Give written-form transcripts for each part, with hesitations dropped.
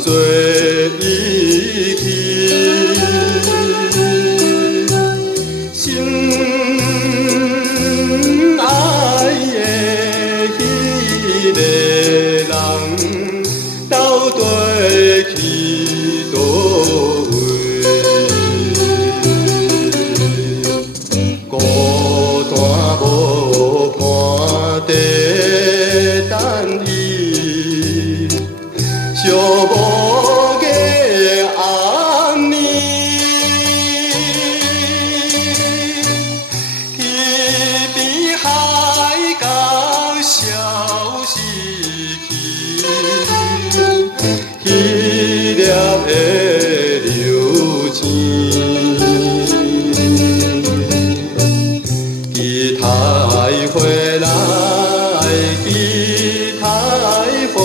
做一起，心爱的迄个人，到底去倒位？孤单无伴地等伊，寂寞的暗暝，彼边海角消失去，彼粒的流星。期待回来，期待回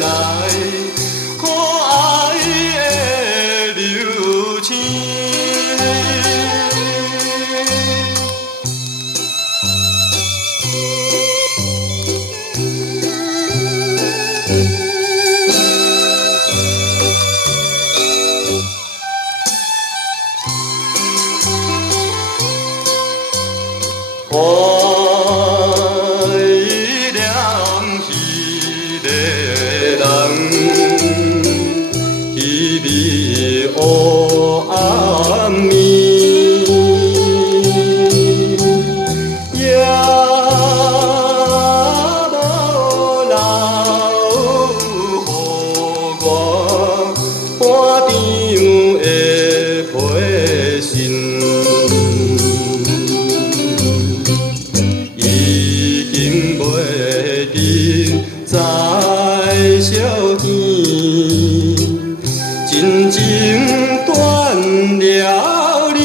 来，可爱的流星。怀念迄个人，彼边黑暗暝，也无留予我半张的批信。在小天，真情断了你，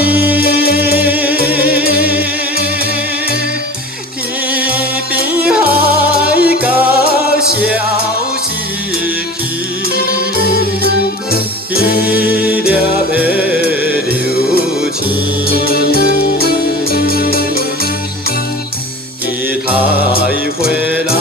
天边海角消失去，彼粒的流星，期待回来。